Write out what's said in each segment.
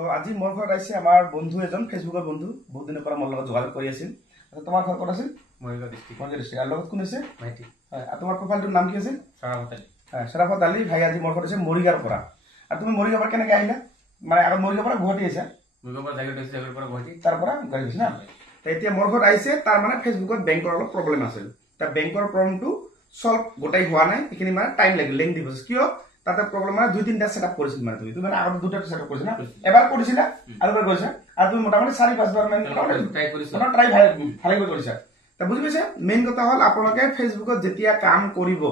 তো আজি মোৰ ঘৰত আহিছে আমাৰ বন্ধু এজন ফেচবুকৰ বন্ধু বহুত দিনৰ পৰা মোৰ লগত যোগাযোগ কৰি আছিল তোমাৰ ঘৰ ক'ত আছিল মৰিগাঁও ডিস্ট্ৰিক্ট আৰু লগত কোন আছে ভাইটি হয় আৰু তোমাৰ প্ৰফাইলটোৰ নাম কি আছিল শৰাফত আলী হয় শৰাফত আলী ভাই আজি মোৰ ঘৰত আছে মৰিগাঁৱৰ পৰা আৰু তুমি মৰিগাঁৱৰ পৰা কেনেকৈ আহিলা মানে আগত মৰিগাঁৱৰ পৰা গুৱাহাটী আহিছা মৰিগাঁৱৰ পৰা জাগিৰ পৰা গুৱাহাটী তাৰ পৰা গাড়ী গৈছে না এতিয়া মোৰ ঘৰত আহিছে তাৰ মানে ফেচবুকত বেংকৰ অলপ প্ৰব্লেম আছিল তাৰ বেংকৰ প্ৰব্লেমটো সলভ গোটাই হোৱা নাই এইখিনি মানে টাইম লাগিল লেংদি প্ৰসেস কিয় তাতে প্ৰব্লেম মানে দুই তিনটা সেটআপ কৰিছিল মানে তুমি মানে আগত দুটা সেটআপ কৰিছিল না এবাৰ কৰিছিলা আৰু এবাৰ কৰিছা আৰু তুমি মোটামুটি 4-5 বাৰ মানে ট্ৰাই কৰিছা না ট্ৰাই ভালে কৰিছা তা বুজি পাইছা মেইন কথা হল আপোনালোকে ফেসবুকত যেতিয়া কাম কৰিব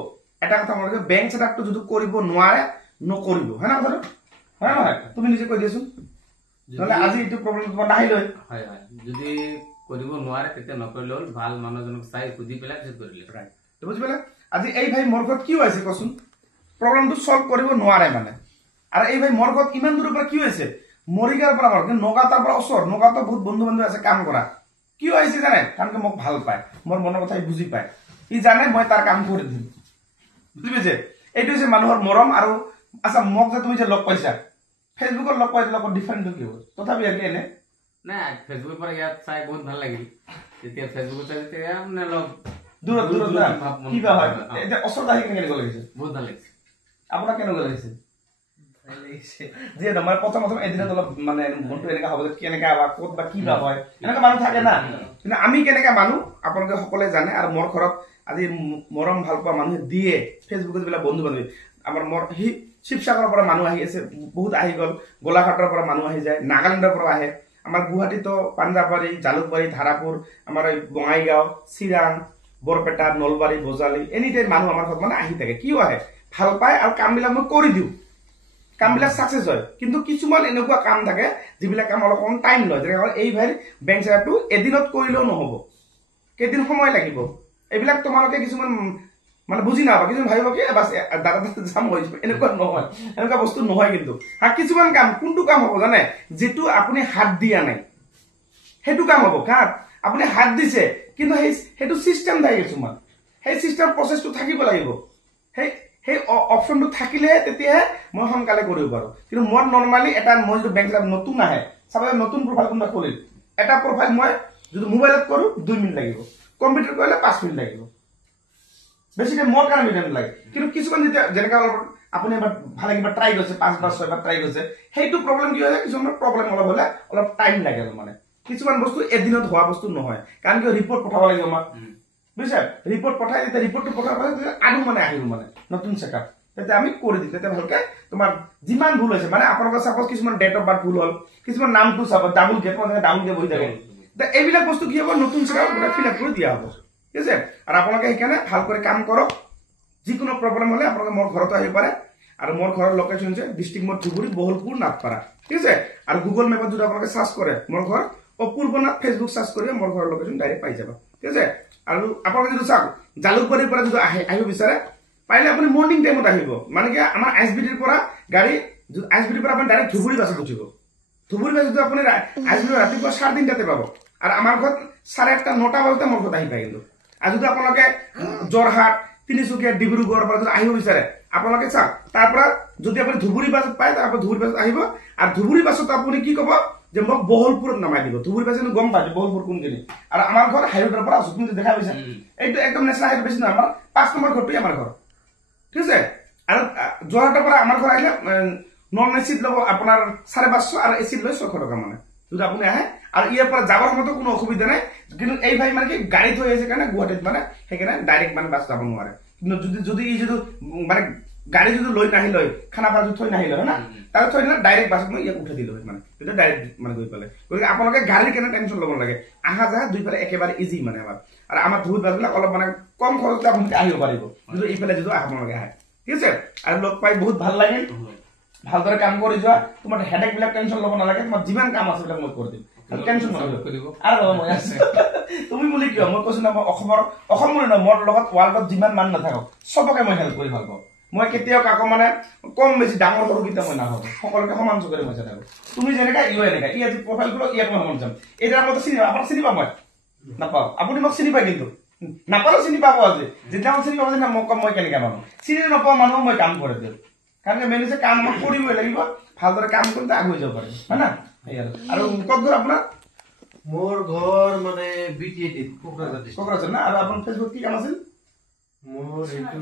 এটা কথা আপোনালোকে বেংক সেটআপটো যদি কৰিব নোৱাৰে নকৰিব হয় না কথাটো হয় নহয় তুমি নিজে কৈ দিয়াছোন নহলে আজি এইটো প্ৰব্লেম তোমাৰ নাহিল হয় হয় যদি কৰিব নোৱাৰে তেতিয়া নকৰিলে হল ভাল মানুহজনক চাই খুদি পেলাই ঠিক কৰিলে ৰাইট তো বুজি পালে আজি এই ভাই মোৰ ঘৰত কি হৈছে কচোন প্ৰব্লেমটো সলভ কৰিব নোৱাৰে মানে আৰু এই ভাই মোৰ ঘৰত কিমান দূৰৰ পৰা কি হৈছে মৰিগাঁৱৰ পৰা মোৰ নগাঁৱৰ পৰা ওচৰ নগাঁৱত বহুত বন্ধু বান্ধৱ আছে কাম কৰা কি হৈছে জানে কাৰণ মোক ভাল পায় মোৰ মনৰ কথা বুজি পায় ই জানে মই তাৰ কাম কৰি দিম বুজি পাইছে এইটো হৈছে মানুহৰ মৰম আৰু আচ্ছা মোক যে তুমি যে লগ পাইছা ফেসবুকৰ লগ পাইছা লগত ডিফাৰেন্ট কি হয় তথাপি এনে না ফেসবুকৰ পৰা ইয়াত চাই বহুত ভাল লাগিল যেতিয়া ফেসবুকত চাই তেতিয়া মানে লগ দূৰ কিবা হয় এতিয়া ওচৰত আহি কেনেকৈ লাগিছে বহুত ভাল লাগিছে আপোনাৰ কেনেকৈ লাগিছে যে আমাৰ প্ৰথম এদিনত অলপ মানে মনটো এনেকা হ'ব কেনেকা বা ক'ত বা কি বা হয় এনেকা মানুহ থাকে না কিন্তু আমি কেনেকা মানুহ আপোনালোকে সকলোৱে জানে আৰু মোৰ ঘৰত আজি মৰম ভাল পোৱা মানুহে দিয়ে ফেসবুকত বিলাক বন্ধু বান্ধৱী আমাৰ মোৰ শিৱসাগৰৰ পৰা মানুহ আহি আছে বহুত আহি গ'ল গোলাঘাটৰ পৰা মানুহ আহি যায় নাগালেণ্ডৰ পৰা আহে আমাৰ গুৱাহাটীতো পাঞ্জাবাৰী জালুকবাৰী ধাৰাপুৰ আমাৰ বঙাইগাঁও চিৰাং বৰপেটা নলবাৰী বজালী এনি টাইম মানুহ আমাৰ ঘৰত মানে আহি থাকে কিয় আহে ভাল পায় আৰু কামবিলাক মই কৰি দিওঁ কামবিলাক সাকসেস হয় কিন্তু কিছুমান এনেকুৱা কাম থাকে যিবিলাক কাম অলপ কম টাইম লয় যেনে এই ভাই বেংক সেটআপটো এদিনত কৰিলেও নহব কেইদিন সময় লাগিব এইবিলাক তোমালোকে কিছুমান মানে বুজি নাপাবা কিছুমান ভাবিব কি বাস দাদা জাম হৈ যাব এনেকুৱা নহয় এনেকুৱা বস্তু নহয় কিন্তু কিছুমান কাম কোনটো কাম হ'ব জানে যেটো আপুনি হাত দিয়া নাই হেতু কাম হ'ব কাট আপুনি হাত দিছে কিন্তু হেতু সিস্টেম থাকে কিছুমান সেই সিস্টেম প্ৰসেসটো থাকিব লাগিব সেই অপশনটো থাকিলে তেতিয়া মই সোনকালে কৰিব পাৰো কিন্তু মই নরমালি এটা মই যদি বেংক নতুন আহে সবে নতুন প্রোফাইল কোনটা খুলিল এটা প্রোফাইল মই যদি মোবাইলত কৰো 2 মিনিট লাগিব কম্পিউটাৰ কৰিলে 5 মিনিট লাগিব বেছিকে মোৰ কাৰণে মিনিট লাগে কিন্তু কিছুমান যেনেকা আপুনি এবাৰ ভালে কিবা ট্ৰাই কৰিছে 5 বাৰ 6 বাৰ ট্ৰাই কৰিছে সেইটো প্ৰবলেম কি হয় কিছুমান প্ৰবলেম অলপ হলে অলপ টাইম লাগে মানে কিছুমান বস্তু এদিনত হোৱা বস্তু নহয় কাৰণ কি ৰিপৰ্ট পঠাব লাগিব আমাক বুঝছে ৰিপোৰ্ট পঠাই দিতে ৰিপোৰ্টটো পঠাৰ পাছত আৰু মানে আহিব মানে নতুন চেকআপ তেতে আমি কৰি দিতে তেতে ভালকে তোমাৰ যিমান ভুল হৈছে মানে আপোনালোকৰ সাপোজ কিছুমান ডেট অফ বাৰ্থ ভুল হ'ল কিছুমান নামটো সাপোজ ডাবল কে মানে ডাবল কে বহি থাকে তে এইবিলাক বস্তু কি হ'ব নতুন চেকআপ পুৰা ফিল আপ কৰি দিয়া হ'ব ঠিক আছে আৰু আপোনালোকে এখানে ভাল কৰি কাম কৰক যিকোনো প্ৰবলেম হলে আপোনালোকে মোৰ ঘৰত আহিব পাৰে আৰু মোৰ ঘৰৰ লোকেশন আছে ডিস্ট্ৰিক্ট মোৰ ধুবুৰী বহলপুৰ নাগপাৰা ঠিক আছে আৰু গুগল মেপত যদি আপোনালোকে সাৰ্চ কৰে মোৰ ঘৰ অপূৰ্বনাথ ফেসবুক সাৰ্চ কৰি মোৰ ঘৰৰ লোকেশন ডাইৰেক্ট পাই যাব ঠিক আছে আৰু আপোনালোকে যদি চাওক জালুকবাৰীৰ পৰা যদি আহিব বিচাৰে পাইলে আপুনি মৰ্নিং টাইমত আহিব মানে কি আমাৰ এসবিটিৰ পৰা গাড়ী এসবিটিৰ পৰা আপুনি ডাইৰেক্ট ধুবুৰী বাছত উঠিব ধুবুৰী বাছত যদি আপুনি এসবিটি ৰাতিপুৱা 3:30 টাতে পাব আৰু আমাৰ ঘৰত 8:30 9টা বজাতে মোৰ ঘৰত আহি পায় কিন্তু আৰু যদি আপোনালোকে জৰহাট তিনিচুকীয়া ডিব্ৰুগড়ৰ পৰা যদি আহিব বিচাৰে আপোনালোকে চাওক তাৰ পৰা যদি আপুনি ধুবুৰী বাছত পায় তাৰ পৰা ধুবুৰী বাছত আহিব আৰু ধুবুৰী বাছত আপুনি কি ক'ব যে মোক বহলপুৰত নামাই দিব ধুবুৰী বাছত গম পায় বহলপুৰ কোনখিনি আৰু আমাৰ ঘৰ হাইৰোডৰ পৰা আছো তুমি দেখা পাইছা এইটো একদম নেচনাল হাইৰোড বেছি নহয় আমাৰ 5 নম্বৰ ঘৰটোই আমাৰ ঘৰ ঠিক আছে আৰু জৰহাটৰ পৰা আমাৰ ঘৰ আহিলে নন এসিড লব আপোনাৰ 550 আৰু এসিড লৈ 600 টকা মানে যদি আপুনি আহে আৰু ইয়াৰ পৰা যাবৰ সময়তো কোনো অসুবিধা নাই কিন্তু এই ভাই মানে কি গাড়ী থৈ আছে কাৰণে গুৱাহাটীত মানে সেইকাৰণে ডাইৰেক্ট মানে বাছ যাব নোৱাৰে কিন্তু যদি মানে গাড়ী যদি লৈ নাহিল হয় খানাপাৰা যদি থৈ নাহিল হয় না তাৰ থৈ না ডাইৰেক্ট বাছত মই ইয়াক উঠাই দিলো হয় মানে এটা ডাইৰেক্ট মানে গৈ পালে গতিকে আপোনালোকে গাড়ীৰ কেনে টেনচন ল'ব লাগে আহা যা দুই ফালে একেবাৰে ইজি মানে আমাৰ আৰু আমাৰ ধুবুৰী বাছবিলাক অলপ মানে কম খৰচতে আপোনালোকে আহিব পাৰিব যদি এইফালে যদি আপোনালোকে আহে ঠিক আছে আৰু লগ পাই বহুত ভাল লাগিল ভালদৰে কাম কৰি যোৱা তোমাৰ হেডেক বিলাক টেনচন ল'ব নালাগে তোমাৰ যিমান কাম আছে বিলাক মই কৰি দিম টেনচন নল'ব আৰু মই আছে তুমি বুলি কিয় মই কৈছো না মই অসমৰ নহয় মোৰ লগত ৱাৰ্ল্ডত যিমান মান নাথাকক সবকে মই হেল্প কৰি ভাল পাওঁ মই কেতিয়াও কাকো মানে কম বেছি ডাঙৰ সৰু কিটা মই নাভাবো সকলোকে সমান চকুৰে মই চাই থাকো তুমি যেনেকা ইও এনেকা ই আজি প্ৰফাইল গুলো ইয়াক মই সমান যাম এইটাৰ মতে চিনি আপোনাক চিনি পাম মই নাপাওঁ আপুনি মোক চিনি পায় কিন্তু নাপালেও চিনি পাব আজি যেতিয়া মই চিনি পাব যে না মই কেনেকা মানুহ চিনি নপোৱা মানুহ মই কাম কৰি দিওঁ কাৰণ মেইন হৈছে কাম কৰিবই লাগিব ভালদৰে কাম কৰিলে আগুৱাই যাব পাৰিব হয় না আৰু ক'ত ঘৰ আপোনাৰ মোৰ ঘৰ মানে বিটিএটি কোকৰাঝাৰ না আৰু আপোনাৰ ফেচবুক কি কাম আছিল মোৰ এইটো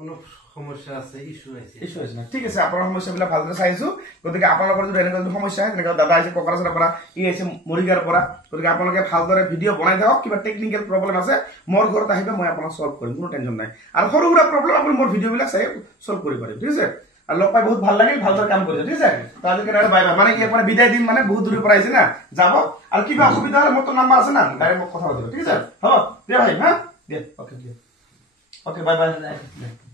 অলপ সমস্যা আছে ইস্যু আছে না ঠিক আছে আপোনাৰ সমস্যাবিলাক ভালদৰে চাইছো গতিকে আপোনালোকৰ যদি এনেকুৱা সমস্যা আছে তেনেকৈ দাদা আহিছে কোকৰাঝাৰৰ পৰা ই আহিছে মৰিগাঁৱৰ পৰা গতিকে আপোনালোকে ভালদৰে ভিডিঅ' বনাই থাকক কিবা টেকনিকেল প্ৰব্লেম আছে মোৰ ঘৰত আহিব মই আপোনাক সলভ কৰিম কোনো টেনশ্যন নাই আৰু সৰু সুৰা প্ৰব্লেম আপুনি মোৰ ভিডিঅ'বিলাক চাই সলভ কৰিব পাৰিব ঠিক আছে আৰু লগ পাই বহুত ভাল লাগিল ভালদৰে কাম কৰিছে ঠিক আছে তো আজিকালি বাই বাই মানে কি আপোনাৰ বিদায় দিম মানে বহুত দূৰৰ পৰা আহিছে না যাব আৰু কিবা অসুবিধা হ'লে মোৰতো নাম্বাৰ আছে না ডাইৰেক্ট মোক কথা পাতিব ঠিক আছে হ'ব দিয়া ভাই হা দিয়া অ'কে বাই বাই